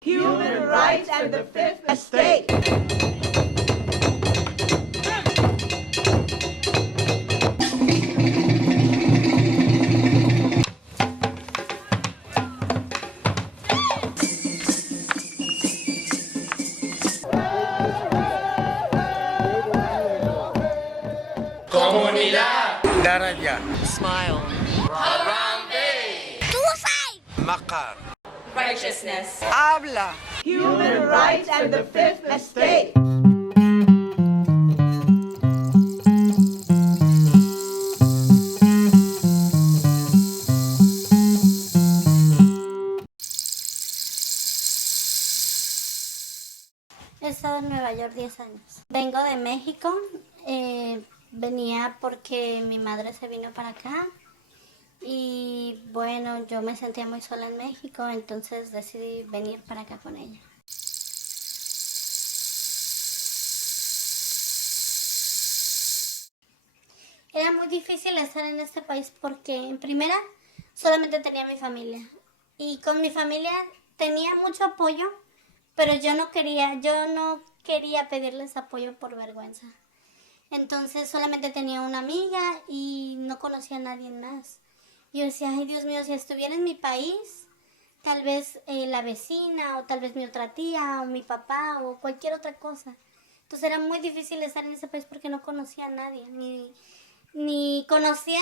Human rights and the fifth estate. Comunidad. Daraja. Smile. Harambe. Makar. Righteousness. Habla. Human rights and the fifth estate. He estado en Nueva York 10 años. Vengo de México. Venía porque mi madre se vino para acá. Y bueno, yo me sentía muy sola en México, entonces decidí venir para acá con ella. Era muy difícil estar en este país porque en primera solamente tenía mi familia. Y con mi familia tenía mucho apoyo, pero yo no quería pedirles apoyo por vergüenza. Entonces solamente tenía una amiga y no conocía a nadie más. Yo decía, ay Dios mío, si estuviera en mi país, tal vez la vecina o tal vez mi otra tía o mi papá o cualquier otra cosa. Entonces era muy difícil estar en ese país porque no conocía a nadie, ni conocía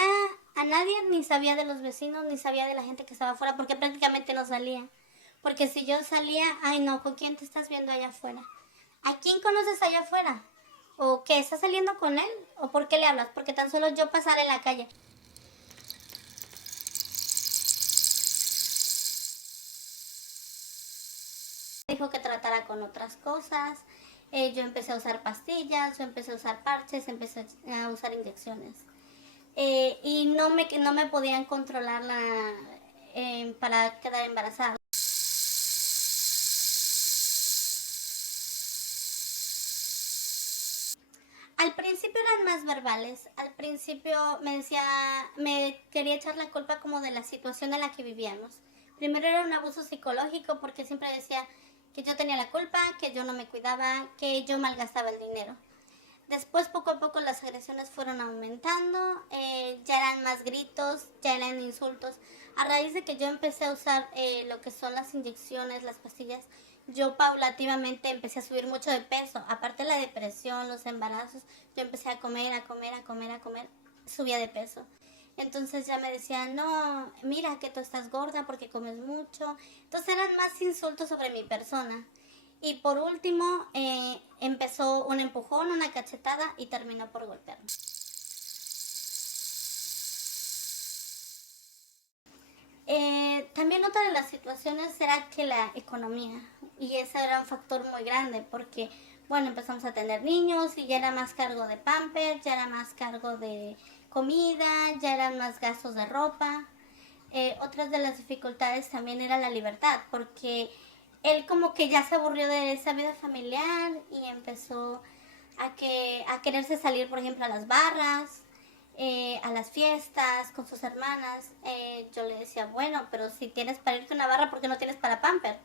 a nadie, ni sabía de los vecinos, ni sabía de la gente que estaba afuera, porque prácticamente no salía. Porque si yo salía, ay no, ¿con quién te estás viendo allá afuera? ¿A quién conoces allá afuera? ¿O qué, estás saliendo con él? ¿O por qué le hablas? Porque tan solo yo pasar en la calle. Dijo que tratara con otras cosas. Yo empecé a usar pastillas, yo empecé a usar parches, empecé a usar inyecciones. Y no me podían controlar para quedar embarazada. Al principio eran más verbales. Al principio me quería echar la culpa como de la situación en la que vivíamos. Primero era un abuso psicológico porque siempre decía que yo tenía la culpa, que yo no me cuidaba, que yo malgastaba el dinero. Después poco a poco las agresiones fueron aumentando, ya eran más gritos, ya eran insultos. A raíz de que yo empecé a usar lo que son las inyecciones, las pastillas, yo paulativamente empecé a subir mucho de peso. Aparte de la depresión, los embarazos, yo empecé a comer, subía de peso. Entonces ya me decían, no, mira que tú estás gorda porque comes mucho. Entonces eran más insultos sobre mi persona. Y por último, empezó un empujón, una cachetada y terminó por golpearme. También otra de las situaciones era que la economía, y ese era un factor muy grande porque, bueno, empezamos a tener niños y ya era más cargo de pamper, ya era más cargo de comida, ya eran más gastos de ropa. Otras de las dificultades también era la libertad, porque él como que ya se aburrió de esa vida familiar y empezó a quererse salir, por ejemplo, a las barras, a las fiestas con sus hermanas. Yo le decía, bueno, pero si tienes para irte a una barra, ¿por qué no tienes para pamper?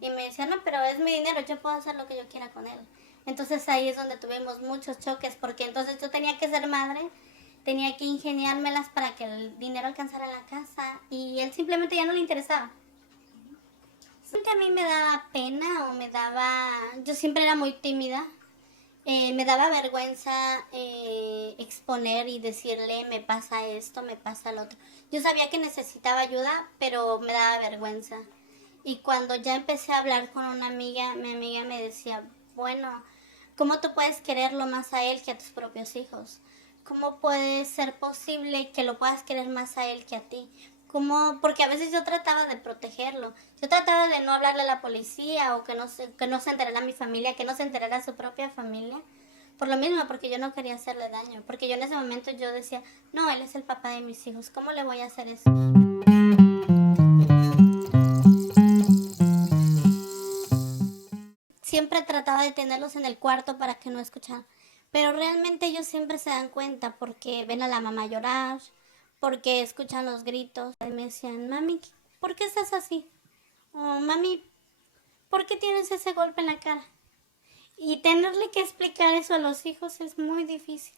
Y me decía, no, pero es mi dinero, yo puedo hacer lo que yo quiera con él. Entonces ahí es donde tuvimos muchos choques, porque entonces yo tenía que ser madre, tenía que ingeniármelas para que el dinero alcanzara la casa y él simplemente ya no le interesaba. Siempre a mí me daba pena yo siempre era muy tímida, me daba vergüenza exponer y decirle me pasa esto, me pasa lo otro. Yo sabía que necesitaba ayuda, pero me daba vergüenza. Y cuando ya empecé a hablar con una amiga, mi amiga me decía, bueno, ¿cómo tú puedes quererlo más a él que a tus propios hijos? ¿Cómo puede ser posible que lo puedas querer más a él que a ti? ¿Cómo? Porque a veces yo trataba de protegerlo. Yo trataba de no hablarle a la policía o que no se enterara mi familia, que no se enterara su propia familia. Por lo mismo, porque yo no quería hacerle daño. Porque yo en ese momento yo decía, no, él es el papá de mis hijos. ¿Cómo le voy a hacer eso? Siempre trataba de tenerlos en el cuarto para que no escucharan. Pero realmente ellos siempre se dan cuenta porque ven a la mamá llorar, porque escuchan los gritos. Y me decían, mami, ¿por qué estás así? O mami, ¿por qué tienes ese golpe en la cara? Y tenerle que explicar eso a los hijos es muy difícil.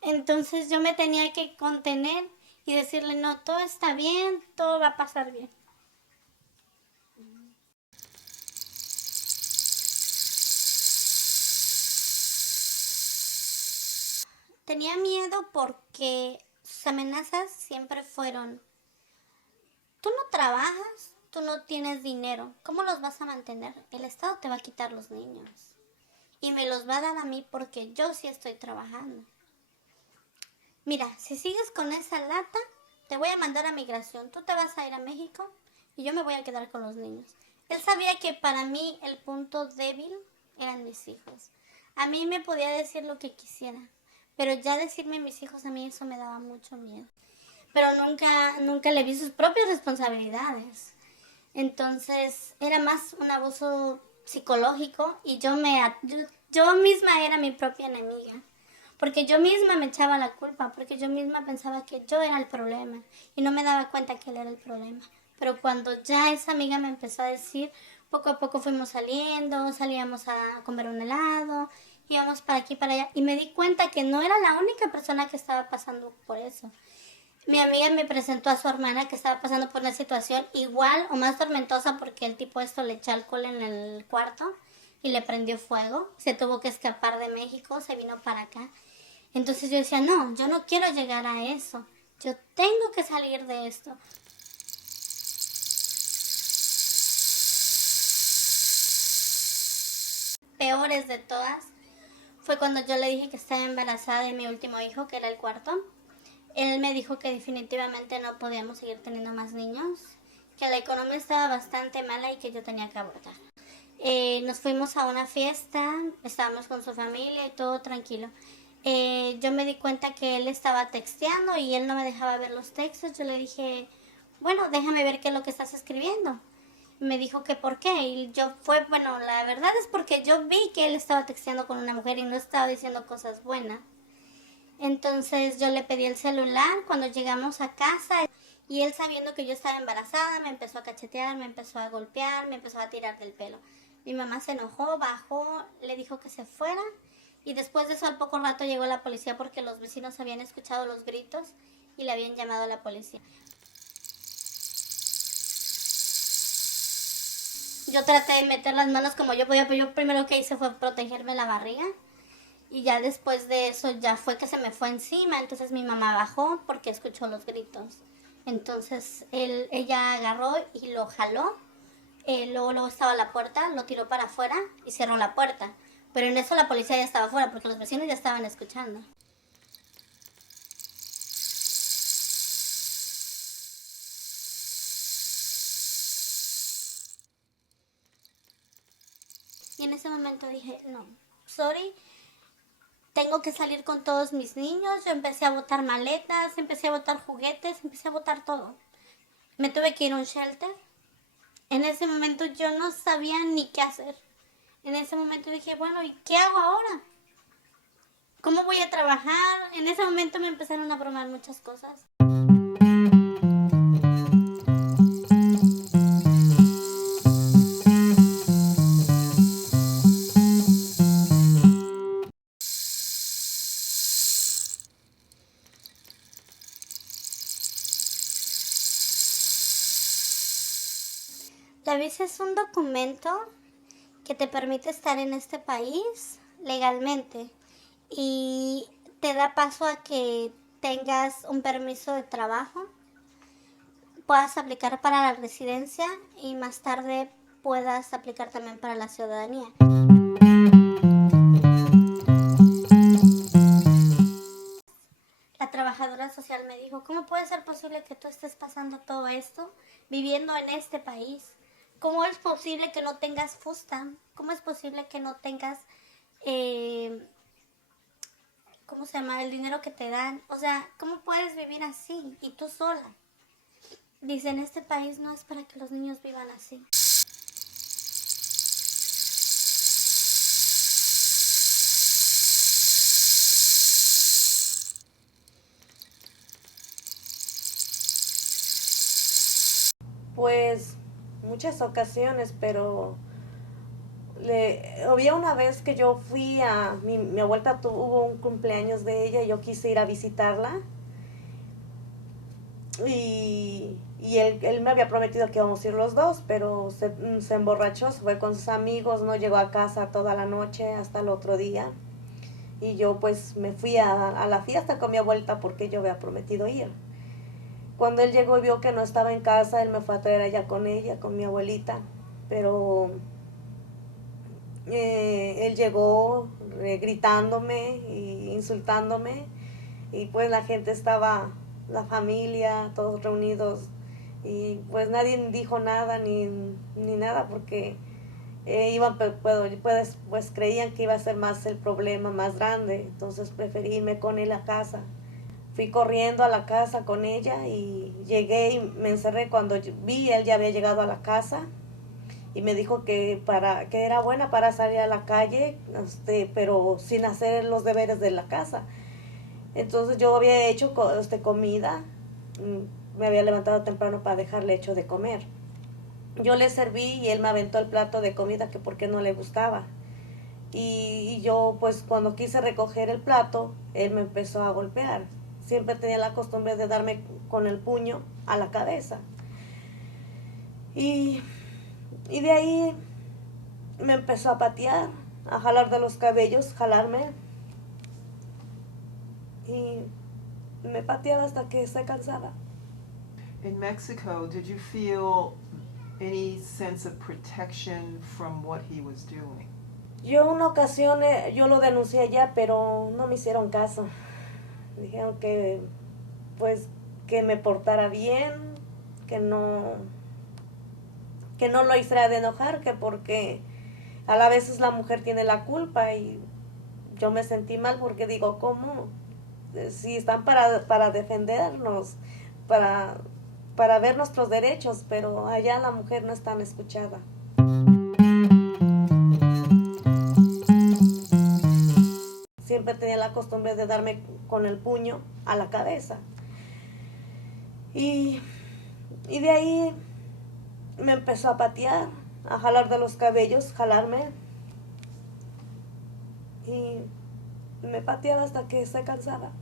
Entonces yo me tenía que contener y decirle, no, todo está bien, todo va a pasar bien. Tenía miedo porque sus amenazas siempre fueron, tú no trabajas, tú no tienes dinero, ¿cómo los vas a mantener? El Estado te va a quitar los niños y me los va a dar a mí porque yo sí estoy trabajando. Mira, si sigues con esa lata, te voy a mandar a migración, tú te vas a ir a México y yo me voy a quedar con los niños. Él sabía que para mí el punto débil eran mis hijos. A mí me podía decir lo que quisiera, pero ya decirme a mis hijos, a mí eso me daba mucho miedo. Pero nunca le vi sus propias responsabilidades. Entonces era más un abuso psicológico y yo misma era mi propia enemiga. Porque yo misma me echaba la culpa, porque yo misma pensaba que yo era el problema y no me daba cuenta que él era el problema. Pero cuando ya esa amiga me empezó a decir, poco a poco fuimos saliendo, salíamos a comer un helado, íbamos para aquí y para allá y me di cuenta que no era la única persona que estaba pasando por eso. Mi amiga me presentó a su hermana que estaba pasando por una situación igual o más tormentosa porque el tipo esto le echó alcohol en el cuarto y le prendió fuego. Se tuvo que escapar de México, se vino para acá. Entonces yo decía, no, yo no quiero llegar a eso. Yo tengo que salir de esto. Peores de todas fue cuando yo le dije que estaba embarazada de mi último hijo, que era el cuarto. Él me dijo que definitivamente no podíamos seguir teniendo más niños, que la economía estaba bastante mala y que yo tenía que abortar. Nos fuimos a una fiesta, estábamos con su familia y todo tranquilo. Yo me di cuenta que él estaba texteando y él no me dejaba ver los textos. Yo le dije, bueno, déjame ver qué es lo que estás escribiendo. Me dijo que por qué. Y bueno, la verdad es porque yo vi que él estaba texteando con una mujer y no estaba diciendo cosas buenas. Entonces yo le pedí el celular cuando llegamos a casa y él, sabiendo que yo estaba embarazada, me empezó a cachetear, me empezó a golpear, me empezó a tirar del pelo. Mi mamá se enojó, bajó, le dijo que se fuera y después de eso al poco rato llegó la policía porque los vecinos habían escuchado los gritos y le habían llamado a la policía. Yo traté de meter las manos como yo podía, pero yo primero que hice fue protegerme la barriga. Y ya después de eso ya fue que se me fue encima, entonces mi mamá bajó porque escuchó los gritos. Entonces ella agarró y lo jaló, luego estaba la puerta, lo tiró para afuera y cerró la puerta. Pero en eso la policía ya estaba afuera porque los vecinos ya estaban escuchando. Y en ese momento dije, no, sorry. Tengo que salir con todos mis niños. Yo empecé a botar maletas, empecé a botar juguetes, empecé a botar todo. Me tuve que ir a un shelter. En ese momento yo no sabía ni qué hacer. En ese momento dije, bueno, ¿y qué hago ahora? ¿Cómo voy a trabajar? En ese momento me empezaron a bromar muchas cosas. La visa es un documento que te permite estar en este país legalmente y te da paso a que tengas un permiso de trabajo, puedas aplicar para la residencia y más tarde puedas aplicar también para la ciudadanía. La trabajadora social me dijo, ¿cómo puede ser posible que tú estés pasando todo esto viviendo en este país? ¿Cómo es posible que no tengas fusta? ¿Cómo es posible que no tengas, ¿cómo se llama? El dinero que te dan. O sea, ¿cómo puedes vivir así y tú sola? Dice, en este país no es para que los niños vivan así. Pues muchas ocasiones, pero Había una vez que yo fui a, mi abuelita tuvo un cumpleaños de ella y yo quise ir a visitarla. Y él me había prometido que íbamos a ir los dos, pero se emborrachó, se fue con sus amigos, no llegó a casa toda la noche hasta el otro día. Y yo pues me fui a la fiesta con mi abuelita porque yo había prometido ir. Cuando él llegó y vio que no estaba en casa, él me fue a traer allá con ella, con mi abuelita. Pero él llegó gritándome e insultándome y pues la gente estaba, la familia, todos reunidos y pues nadie dijo nada ni nada porque iban, pues creían que iba a ser más el problema más grande, entonces preferí irme con él a casa. Fui corriendo a la casa con ella y llegué y me encerré. Cuando vi, él ya había llegado a la casa y me dijo que era buena para salir a la calle, pero sin hacer los deberes de la casa. Entonces yo había hecho comida, me había levantado temprano para dejarle hecho de comer. Yo le serví y él me aventó el plato de comida que porque no le gustaba. Y yo pues cuando quise recoger el plato, él me empezó a golpear. Siempre tenía la costumbre de darme con el puño a la cabeza. Y de ahí me empezó a patear, a jalar de los cabellos, jalarme. Y me pateaba hasta que se cansaba. In Mexico, did you feel any sense of protection from what he was doing? Yo una ocasión, yo lo denuncié allá, pero no me hicieron caso. Dijeron que, pues, que me portara bien, que no lo hiciera de enojar, que porque a la vez la mujer tiene la culpa y yo me sentí mal porque digo, ¿cómo? Si están para defendernos, para ver nuestros derechos, pero allá la mujer no es tan escuchada. Siempre tenía la costumbre de darme con el puño a la cabeza. Y de ahí me empezó a patear, a jalar de los cabellos, jalarme. Y me pateaba hasta que se cansaba.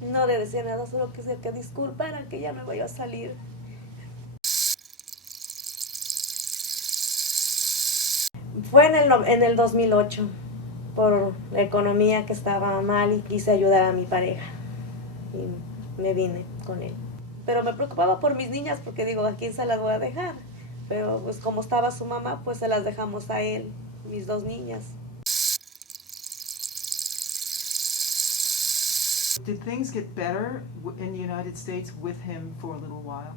No le decía nada, solo que disculpara, que ya me voy a salir. Fue en el 2008, por la economía que estaba mal y quise ayudar a mi pareja. Y me vine con él. Pero me preocupaba por mis niñas porque digo, ¿a quién se las voy a dejar? Pero pues como estaba su mamá, pues se las dejamos a él, mis dos niñas. Did things get better in the United States with him for a little while?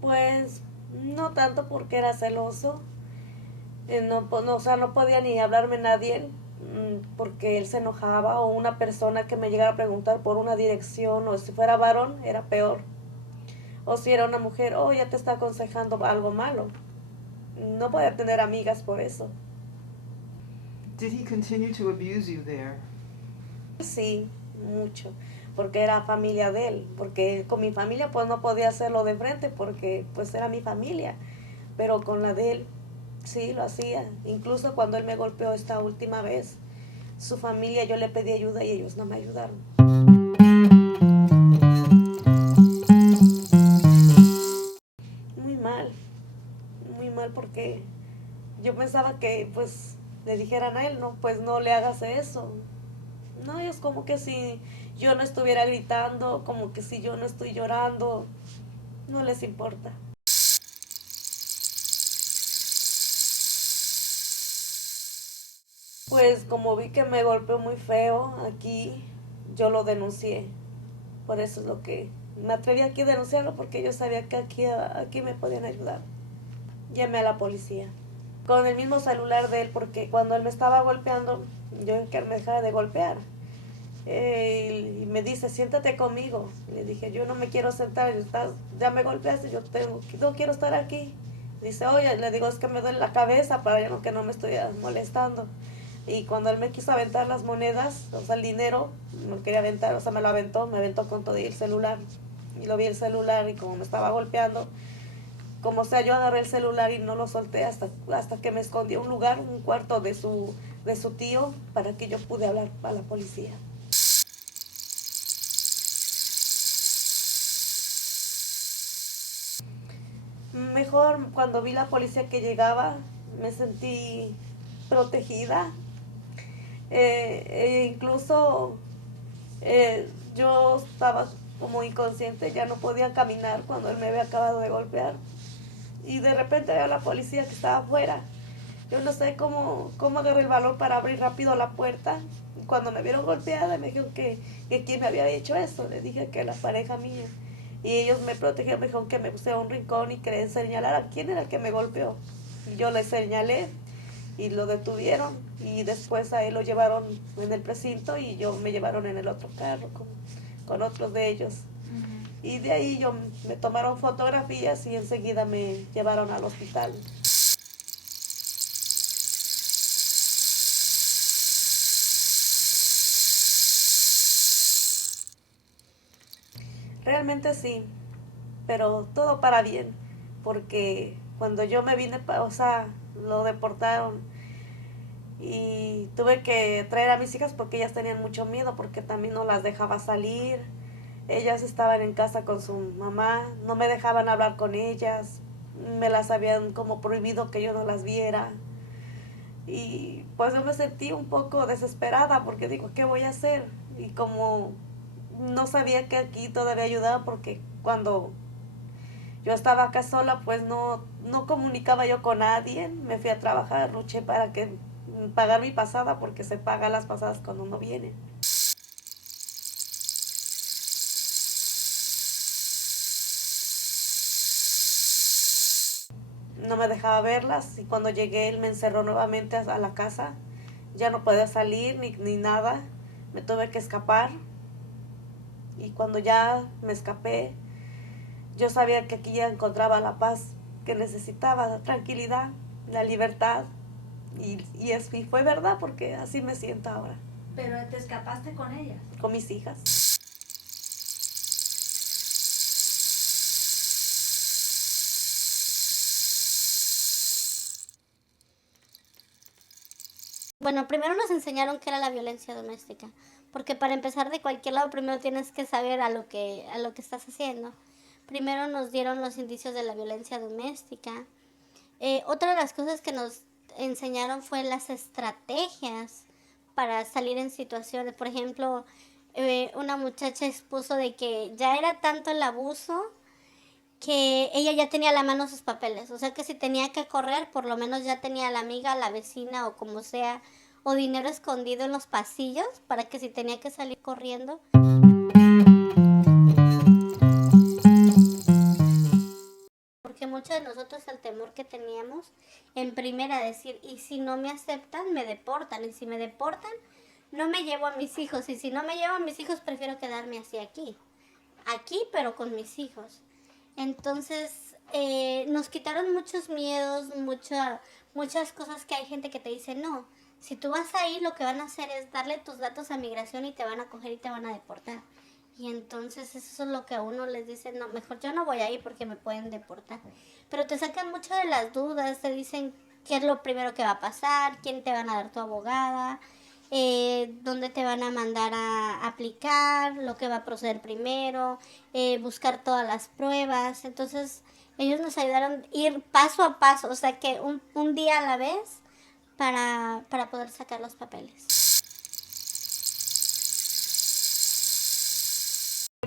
Pues no tanto porque era celoso. O sea, no podía ni hablarme nadie porque él se enojaba, o una persona que me llegara a preguntar por una dirección, o si fuera varón era peor, o si era una mujer, ya te está aconsejando algo malo. No podía tener amigas por eso. Did he continue to abuse you there? Sí, mucho, porque era familia de él, porque con mi familia pues no podía hacerlo de frente porque pues era mi familia, pero con la de él sí lo hacía. Incluso cuando él me golpeó esta última vez, su familia, yo le pedí ayuda y ellos no me ayudaron. Muy mal porque yo pensaba que pues le dijeran a él, no, pues no le hagas eso. No, es como que si yo no estuviera gritando, como que si yo no estoy llorando, no les importa. Pues como vi que me golpeó muy feo aquí, yo lo denuncié. Por eso es lo que me atreví aquí a denunciarlo, porque yo sabía que aquí me podían ayudar. Llamé a la policía con el mismo celular de él, porque cuando él me estaba golpeando, yo que me dejara de golpear. Y me dice, siéntate conmigo. Le dije, yo no me quiero sentar, ya me golpeaste, no quiero estar aquí. Dice, oye, le digo, es que me duele la cabeza para que no me estoy molestando. Y cuando él me quiso aventar las monedas, o sea, el dinero, me quería aventar, o sea, me aventó con todo y el celular. Y lo vi el celular y como me estaba golpeando, como sea, yo agarré el celular y no lo solté hasta que me escondí a un lugar, un cuarto de su tío, para que yo pude hablar a la policía. Mejor, cuando vi la policía que llegaba, me sentí protegida. Incluso yo estaba como inconsciente, ya no podía caminar cuando él me había acabado de golpear. Y de repente veo a la policía que estaba afuera. Yo no sé cómo agarré el valor para abrir rápido la puerta. Y cuando me vieron golpeada, me dijeron que quién me había hecho eso. Le dije que la pareja mía. Y ellos me protegieron, me dijeron que me puse a un rincón y que señalara quién era el que me golpeó. Y yo le señalé y lo detuvieron. Y después a él lo llevaron en el precinto y me llevaron en el otro carro con otros de ellos. Y de ahí me tomaron fotografías y enseguida me llevaron al hospital. Realmente sí, pero todo para bien, porque cuando yo me vine, lo deportaron y tuve que traer a mis hijas porque ellas tenían mucho miedo, porque también no las dejaba salir. Ellas estaban en casa con su mamá, no me dejaban hablar con ellas, me las habían como prohibido que yo no las viera. Y pues yo me sentí un poco desesperada porque digo, ¿qué voy a hacer? Y como no sabía que aquí todavía ayudaba, porque cuando yo estaba acá sola, pues no comunicaba yo con nadie. Me fui a trabajar, luché para pagar mi pasada, porque se pagan las pasadas cuando uno viene. No me dejaba verlas y cuando llegué él me encerró nuevamente a la casa. Ya no podía salir ni nada. Me tuve que escapar. Y cuando ya me escapé, yo sabía que aquí ya encontraba la paz que necesitaba, la tranquilidad, la libertad. Y fue verdad, porque así me siento ahora. ¿Pero te escapaste con ellas? Con mis hijas. Bueno, primero nos enseñaron qué era la violencia doméstica, porque para empezar de cualquier lado primero tienes que saber a lo que estás haciendo. Primero nos dieron los indicios de la violencia doméstica. Otra de las cosas que nos enseñaron fue las estrategias para salir en situaciones. Por ejemplo, una muchacha expuso de que ya era tanto el abuso que ella ya tenía a la mano sus papeles, o sea que si tenía que correr, por lo menos ya tenía a la amiga, a la vecina o como sea, o dinero escondido en los pasillos para que si tenía que salir corriendo. Porque muchos de nosotros el temor que teníamos en primera decir, y si no me aceptan, me deportan, y si me deportan, no me llevo a mis hijos, y si no me llevo a mis hijos, prefiero quedarme así aquí, pero con mis hijos. Entonces, nos quitaron muchos miedos, muchas cosas que hay gente que te dice, no, si tú vas ahí, lo que van a hacer es darle tus datos a migración y te van a coger y te van a deportar. Y entonces eso es lo que a uno les dice, no, mejor yo no voy ahí porque me pueden deportar. Pero te sacan mucho de las dudas, te dicen qué es lo primero que va a pasar, quién te van a dar tu abogada, dónde te van a mandar a aplicar, lo que va a proceder primero, buscar todas las pruebas. Entonces ellos nos ayudaron a ir paso a paso, o sea que un día a la vez para poder sacar los papeles.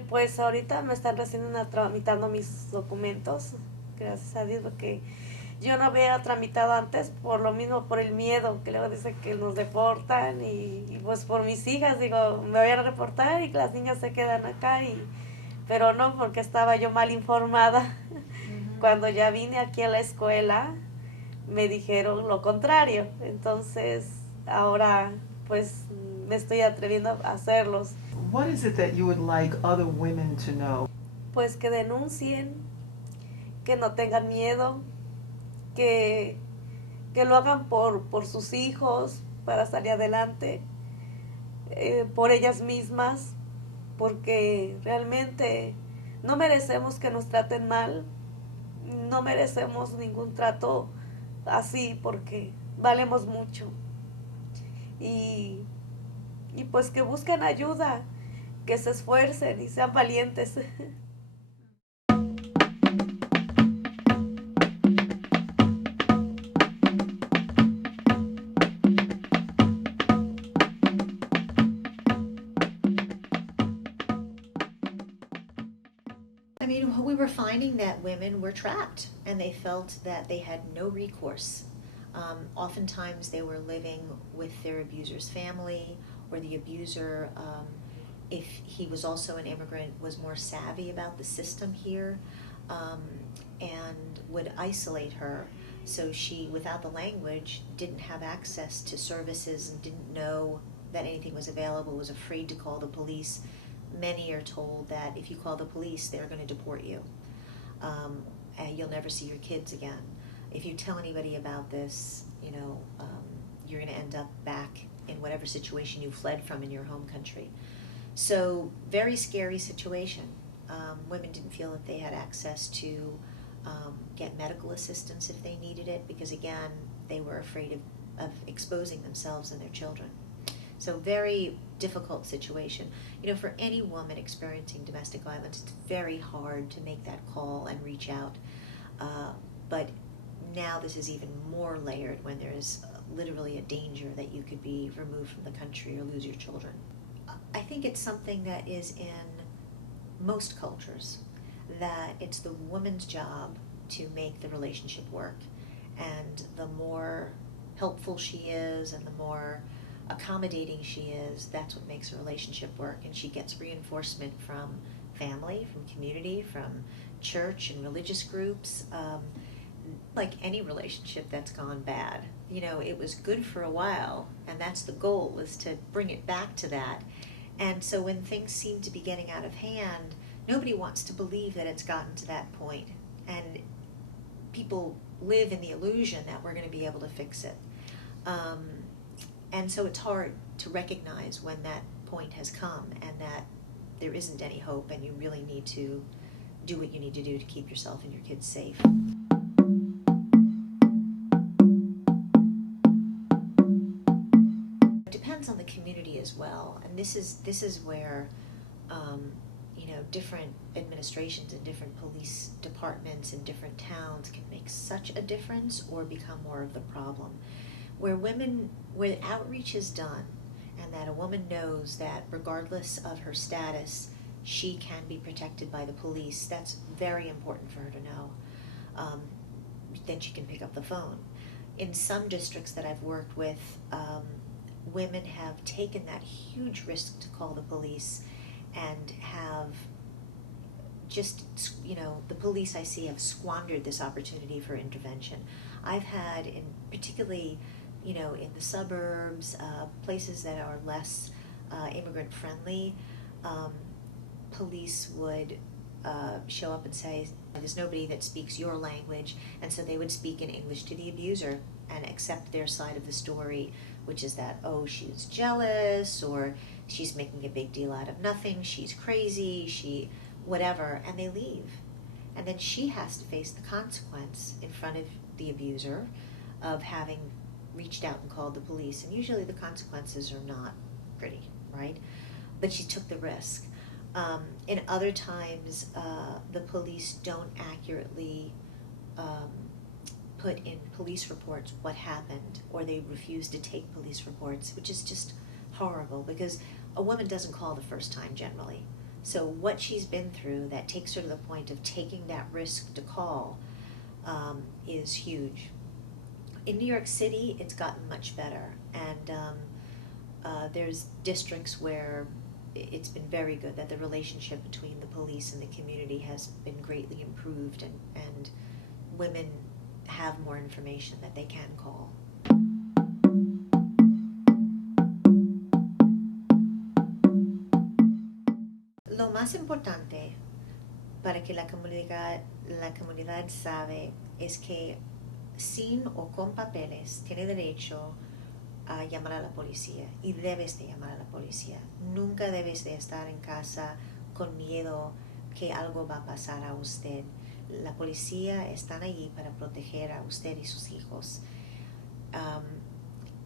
Pues ahorita me están recién tramitando mis documentos, gracias a Dios, porque yo no había tramitado antes por lo mismo, por el miedo, que luego dicen que nos deportan y pues por mis hijas, digo, me voy a reportar y que las niñas se quedan acá, pero no, porque estaba yo mal informada. Cuando ya vine aquí a la escuela, me dijeron lo contrario, entonces ahora pues me estoy atreviendo a hacerlos. What is it that you would like other women to know? Pues que denuncien, que no tengan miedo, que lo hagan por sus hijos, para salir adelante, por ellas mismas, porque realmente no merecemos que nos traten mal, no merecemos ningún trato así porque valemos mucho. Y pues que busquen ayuda, que se esfuercen y sean valientes. I mean, we were finding that women were trapped and they felt that they had no recourse. Oftentimes they were living with their abuser's family, or the abuser, if he was also an immigrant, was more savvy about the system here, and would isolate her. So she, without the language, didn't have access to services and didn't know that anything was available, was afraid to call the police. Many are told that if you call the police, they're going to deport you. And you'll never see your kids again. If you tell anybody about this, you're going to end up back in whatever situation you fled from in your home country. So, very scary situation. Women didn't feel that they had access to get medical assistance if they needed it, because again, they were afraid of exposing themselves and their children. So very difficult situation. For any woman experiencing domestic violence, it's very hard to make that call and reach out. But now this is even more layered when there's literally a danger that you could be removed from the country or lose your children. I think it's something that is in most cultures, that it's the woman's job to make the relationship work. And the more helpful she is and the more accommodating she is, that's what makes a relationship work. And she gets reinforcement from family, from community, from church and religious groups. Like any relationship that's gone bad, it was good for a while, and that's the goal, is to bring it back to that. And so when things seem to be getting out of hand, nobody wants to believe that it's gotten to that point. And people live in the illusion that we're going to be able to fix it. And so it's hard to recognize when that point has come and that there isn't any hope, and you really need to do what you need to do to keep yourself and your kids safe. It depends on the community as well, and this is where different administrations and different police departments in different towns can make such a difference or become more of the problem. Where outreach is done, and that a woman knows that regardless of her status, she can be protected by the police, that's very important for her to know. Then she can pick up the phone. In some districts that I've worked with, women have taken that huge risk to call the police and have just, the police I see have squandered this opportunity for intervention. I've had, particularly, in the suburbs, places that are less immigrant friendly, police would show up and say, there's nobody that speaks your language, and so they would speak in English to the abuser and accept their side of the story, which is that, oh, she's jealous, or she's making a big deal out of nothing, she's crazy, whatever, and they leave. And then she has to face the consequence in front of the abuser of having reached out and called the police. And usually the consequences are not pretty, right? But she took the risk. In other times, the police don't accurately put in police reports what happened, or they refuse to take police reports, which is just horrible, because a woman doesn't call the first time generally. So what she's been through that takes her to the point of taking that risk to call is huge. In New York City, it's gotten much better, and there's districts where it's been very good, that the relationship between the police and the community has been greatly improved, and women have more information that they can call. Lo más importante para que la comunidad sabe es que sin o con papeles tiene derecho a llamar a la policía, y debes de llamar a la policía. Nunca debes de estar en casa con miedo que algo va a pasar a usted. la policía están allí para proteger a usted y sus hijos.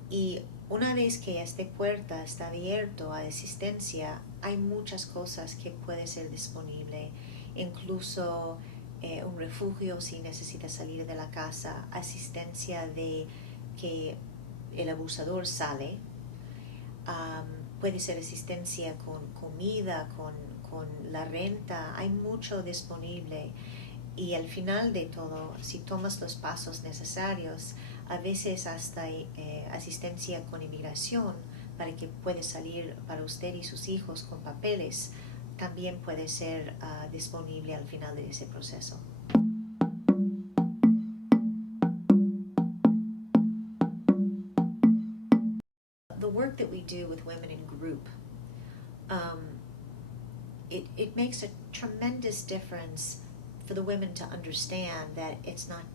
Y una vez que esta puerta está abierta a asistencia, hay muchas cosas que pueden ser disponibles, incluso un refugio si necesita salir de la casa, asistencia de que el abusador sale, puede ser asistencia con comida, con la renta, hay mucho disponible. Y al final de todo, si tomas los pasos necesarios, a veces hasta asistencia con inmigración para que pueda salir para usted y sus hijos con papeles, también puede ser disponible al final de ese proceso. The work that we do with women in group, it makes a tremendous difference for the women to understand that it's not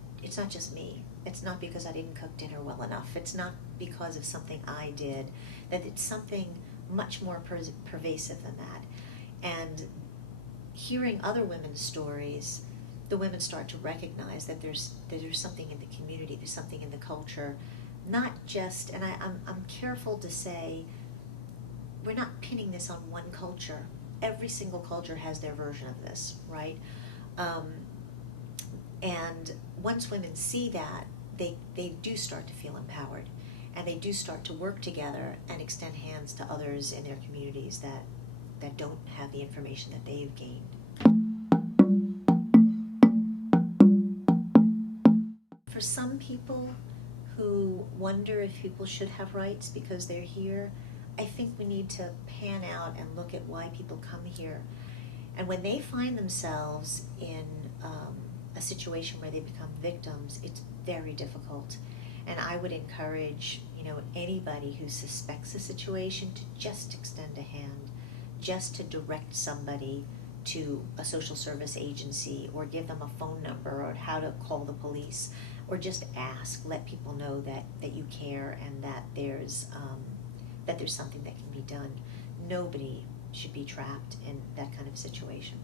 just me. It's not because I didn't cook dinner well enough. It's not because of something I did. That it's something much more pervasive than that. And hearing other women's stories, the women start to recognize that there's something in the community, there's something in the culture, not just, and I'm careful to say, we're not pinning this on one culture. Every single culture has their version of this, right? And once women see that, they do start to feel empowered, and they do start to work together and extend hands to others in their communities that don't have the information that they've gained. For some people who wonder if people should have rights because they're here, I think we need to pan out and look at why people come here. And when they find themselves in a situation where they become victims, it's very difficult. And I would encourage, anybody who suspects a situation to just extend a hand, just to direct somebody to a social service agency, or give them a phone number, or how to call the police, or just ask. Let people know that you care and that there's something that can be done. Nobody should be trapped in that kind of situation.